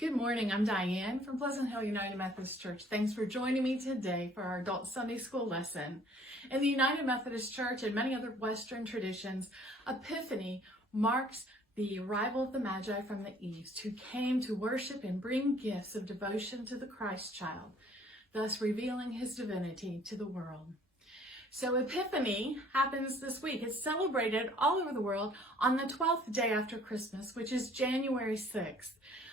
Good morning, I'm Diane from Pleasant Hill United Methodist Church. Thanks for joining me today for our adult Sunday school lesson. In the United Methodist Church and many other Western traditions, Epiphany marks the arrival of the Magi from the East, who came to worship and bring gifts of devotion to the Christ child, thus revealing his divinity to the world. So Epiphany happens this week. It's celebrated all over the world on the 12th day after Christmas, which is January 6th.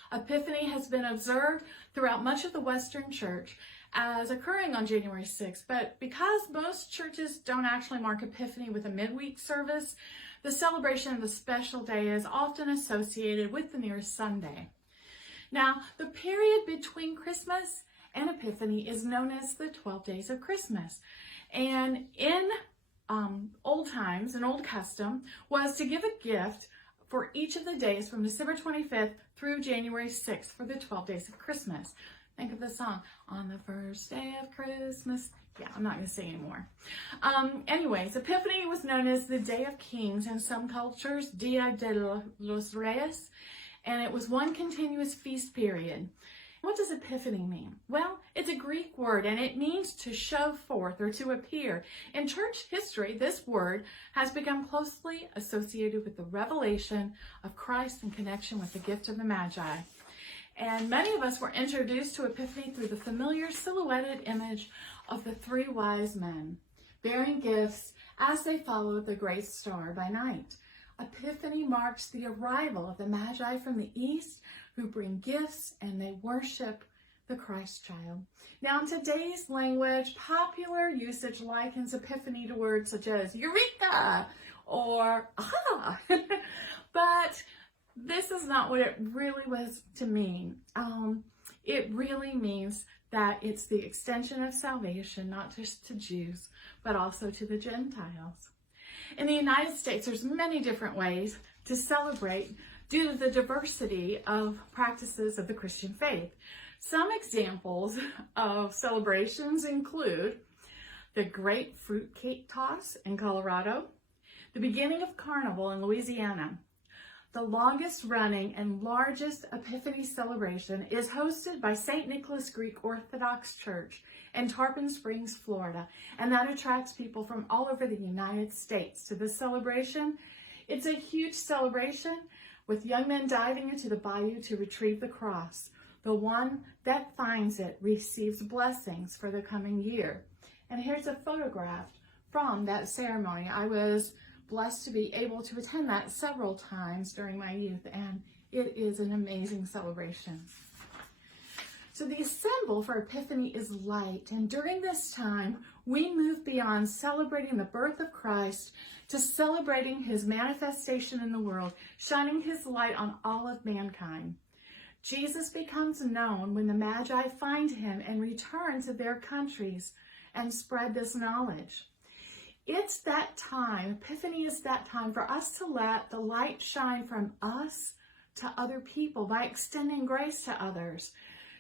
Epiphany has been observed throughout much of the Western Church as occurring on January 6th, but because most churches don't actually mark Epiphany with a midweek service, the celebration of the special day is often associated with the nearest Sunday. Now, the period between Christmas and Epiphany is known as the 12 days of Christmas. And in old times, an old custom was to give a gift for each of the days from December 25th through January 6th for the 12 days of Christmas. Think of the song, on the first day of Christmas. Yeah, I'm not going to sing anymore. Anyways, Epiphany was known as the Day of Kings in some cultures, Dia de los Reyes, and it was one continuous feast period. What does Epiphany mean? Well, it's a Greek word and it means to show forth or to appear. In church history, this word has become closely associated with the revelation of Christ in connection with the gift of the Magi. And many of us were introduced to Epiphany through the familiar silhouetted image of the three wise men bearing gifts as they followed the great star by night. Epiphany marks the arrival of the Magi from the East, who bring gifts and they worship the Christ child. Now, in today's language, popular usage likens Epiphany to words such as Eureka or aha. But this is not what it really was to mean. It really means that it's the extension of salvation, not just to Jews, but also to the Gentiles. In the United States, there's many different ways to celebrate due to the diversity of practices of the Christian faith. Some examples of celebrations include the Great Fruit Cake Toss in Colorado, the beginning of Carnival in Louisiana. The longest running and largest Epiphany celebration is hosted by St. Nicholas Greek Orthodox Church in Tarpon Springs, Florida, and that attracts people from all over the United States to this celebration. It's a huge celebration with young men diving into the bayou to retrieve the cross. The one that finds it receives blessings for the coming year. And here's a photograph from that ceremony. I was blessed to be able to attend that several times during my youth, and it is an amazing celebration. So the symbol for Epiphany is light, and during this time, we move beyond celebrating the birth of Christ to celebrating his manifestation in the world, shining his light on all of mankind. Jesus becomes known when the Magi find him and return to their countries and spread this knowledge. It's that time, Epiphany is that time for us to let the light shine from us to other people by extending grace to others,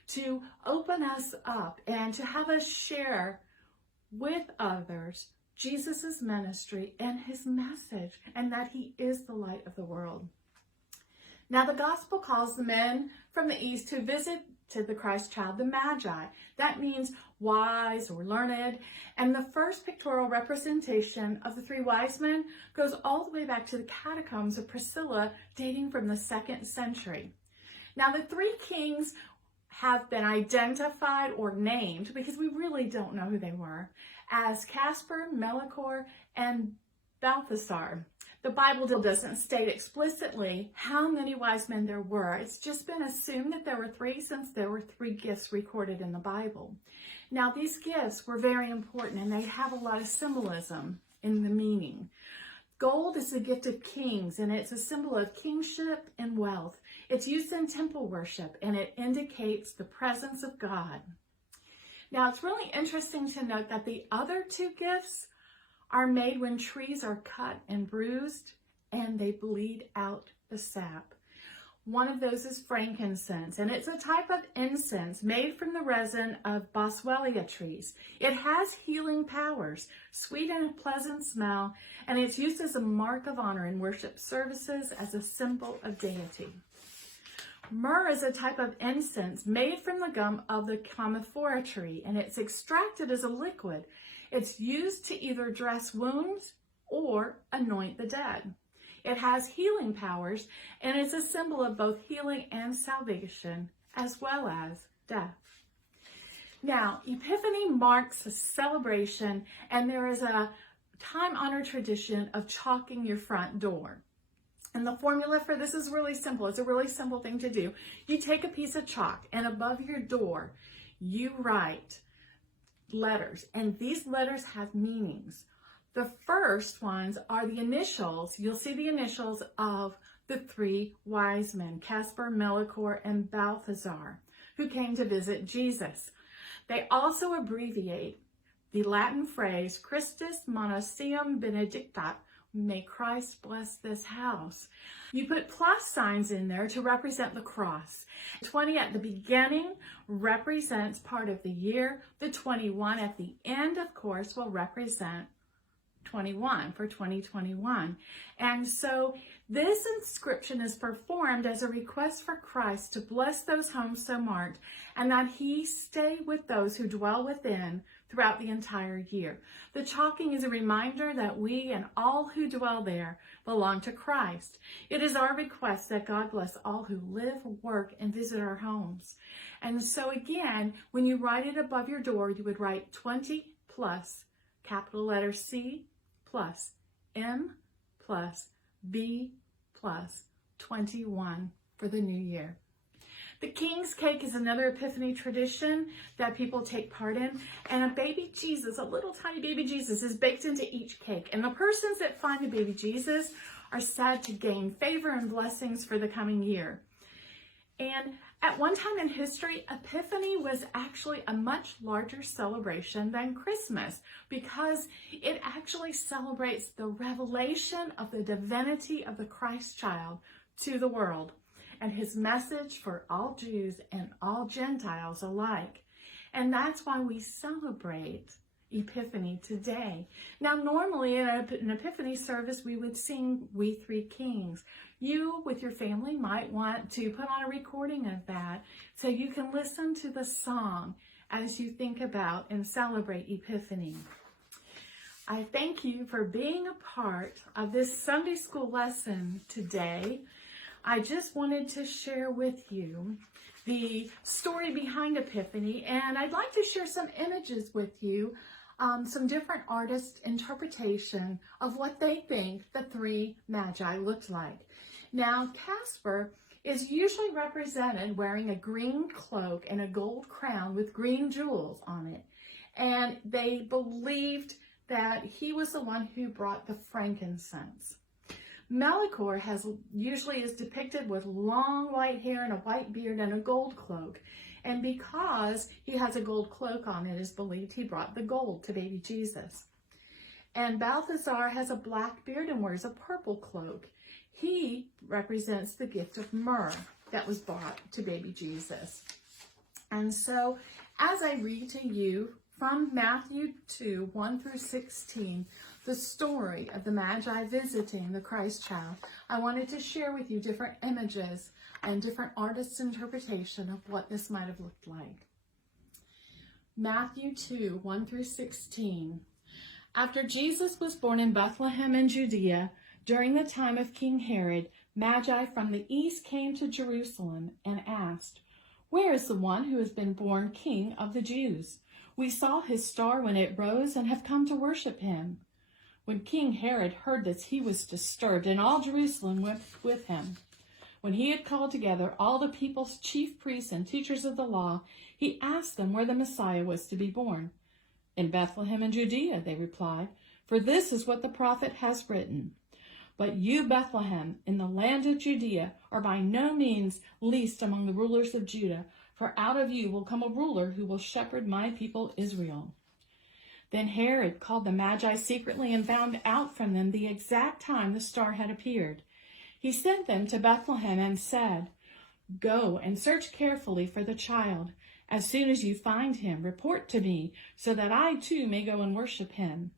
to open us up and to have us share with others Jesus' ministry and his message, and that he is the light of the world. Now, the gospel calls the men from the East who visited the Christ child the Magi. That means wise or learned. And the first pictorial representation of the three wise men goes all the way back to the catacombs of Priscilla, dating from the 2nd century. Now, the three kings have been identified or named, because we really don't know who they were, as Casper, Melchior, and Balthasar. The Bible doesn't state explicitly how many wise men there were. It's just been assumed that there were three, since there were three gifts recorded in the Bible. Now, these gifts were very important, and they have a lot of symbolism in the meaning. Gold is the gift of kings, and it's a symbol of kingship and wealth. It's used in temple worship, and it indicates the presence of God. Now, it's really interesting to note that the other two gifts are made when trees are cut and bruised, and they bleed out the sap. One of those is frankincense, and it's a type of incense made from the resin of boswellia trees. It has healing powers, sweet and pleasant smell, and it's used as a mark of honor in worship services as a symbol of deity. Myrrh is a type of incense made from the gum of the commiphora tree, and it's extracted as a liquid. It's used to either dress wounds or anoint the dead. It has healing powers, and it's a symbol of both healing and salvation, as well as death. Now, Epiphany marks a celebration, and there is a time-honored tradition of chalking your front door. And the formula for this is really simple. It's a really simple thing to do. You take a piece of chalk, and above your door, you write letters, and these letters have meanings. The first ones are the initials. You'll see the initials of the three wise men, Casper, Melchior, and Balthazar, who came to visit Jesus. They also abbreviate the Latin phrase, Christus Monasteum Benedictat, may Christ bless this house. You put plus signs in there to represent the cross. 20 at the beginning represents part of the year. The 21 at the end, of course, will represent 21 for 2021. And so this inscription is performed as a request for Christ to bless those homes so marked, and that he stay with those who dwell within throughout the entire year. The chalking is a reminder that we and all who dwell there belong to Christ. It is our request that God bless all who live, work, and visit our homes. And so again, when you write it above your door, you would write 20 plus capital letter C plus M plus B plus 21 for the new year. The King's Cake is another Epiphany tradition that people take part in, and a baby Jesus, a little tiny baby Jesus, is baked into each cake. And the persons that find the baby Jesus are said to gain favor and blessings for the coming year. And at one time in history, Epiphany was actually a much larger celebration than Christmas, because it actually celebrates the revelation of the divinity of the Christ child to the world, and his message for all Jews and all Gentiles alike. And that's why we celebrate Epiphany today. Now, normally in an Epiphany service, we would sing We Three Kings. You, with your family, might want to put on a recording of that so you can listen to the song as you think about and celebrate Epiphany. I thank you for being a part of this Sunday school lesson today. I just wanted to share with you the story behind Epiphany, and I'd like to share some images with you, some different artists' interpretation of what they think the three magi looked like. Now, Casper is usually represented wearing a green cloak and a gold crown with green jewels on it, and they believed that he was the one who brought the frankincense. Melchior usually is depicted with long white hair and a white beard and a gold cloak. And because he has a gold cloak on, it is believed he brought the gold to baby Jesus. And Balthazar has a black beard and wears a purple cloak. He represents the gift of myrrh that was brought to baby Jesus. And so, as I read to you from Matthew 2, 1 through 16, the story of the Magi visiting the Christ child, I wanted to share with you different images and different artists' interpretation of what this might have looked like. Matthew 2, 1 through 16. After Jesus was born in Bethlehem in Judea, during the time of King Herod, Magi from the east came to Jerusalem and asked, "Where is the one who has been born King of the Jews? We saw his star when it rose and have come to worship him." When King Herod heard this, he was disturbed, and all Jerusalem went with him. When he had called together all the people's chief priests and teachers of the law, he asked them where the Messiah was to be born. "In Bethlehem in Judea," they replied, "for this is what the prophet has written. But you, Bethlehem, in the land of Judea, are by no means least among the rulers of Judah, for out of you will come a ruler who will shepherd my people Israel." Then Herod called the Magi secretly and found out from them the exact time the star had appeared. He sent them to Bethlehem and said, "Go and search carefully for the child. As soon as you find him, report to me, so that I too may go and worship him."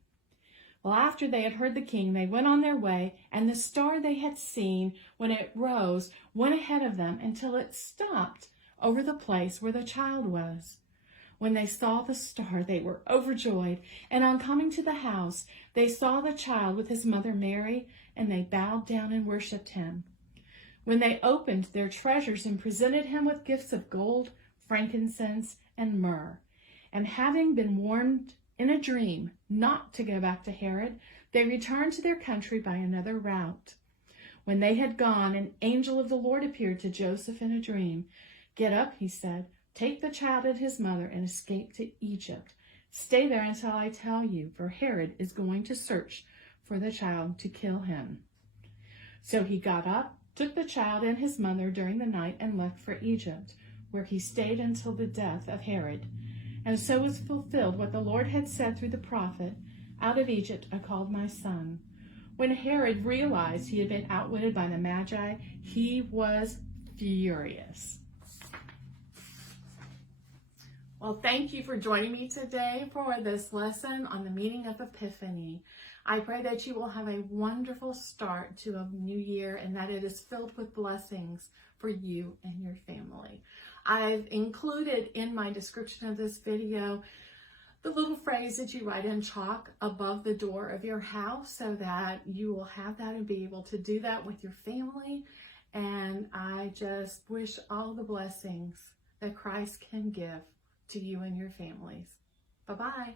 Well, after they had heard the king, they went on their way, and the star they had seen when it rose went ahead of them until it stopped over the place where the child was. When they saw the star, they were overjoyed, and on coming to the house, they saw the child with his mother Mary, and they bowed down and worshipped him. When they opened their treasures and presented him with gifts of gold, frankincense, and myrrh, and having been warned in a dream not to go back to Herod, they returned to their country by another route. When they had gone, an angel of the Lord appeared to Joseph in a dream. "Get up," he said, "take the child and his mother and escape to Egypt. Stay there until I tell you, for Herod is going to search for the child to kill him." So he got up, took the child and his mother during the night, and left for Egypt, where he stayed until the death of Herod. And so was fulfilled what the Lord had said through the prophet, "Out of Egypt I called my son." When Herod realized he had been outwitted by the Magi, he was furious. Well, thank you for joining me today for this lesson on the meaning of Epiphany. I pray that you will have a wonderful start to a new year and that it is filled with blessings for you and your family. I've included in my description of this video the little phrase that you write in chalk above the door of your house so that you will have that and be able to do that with your family. And I just wish all the blessings that Christ can give to you and your families. Bye-bye.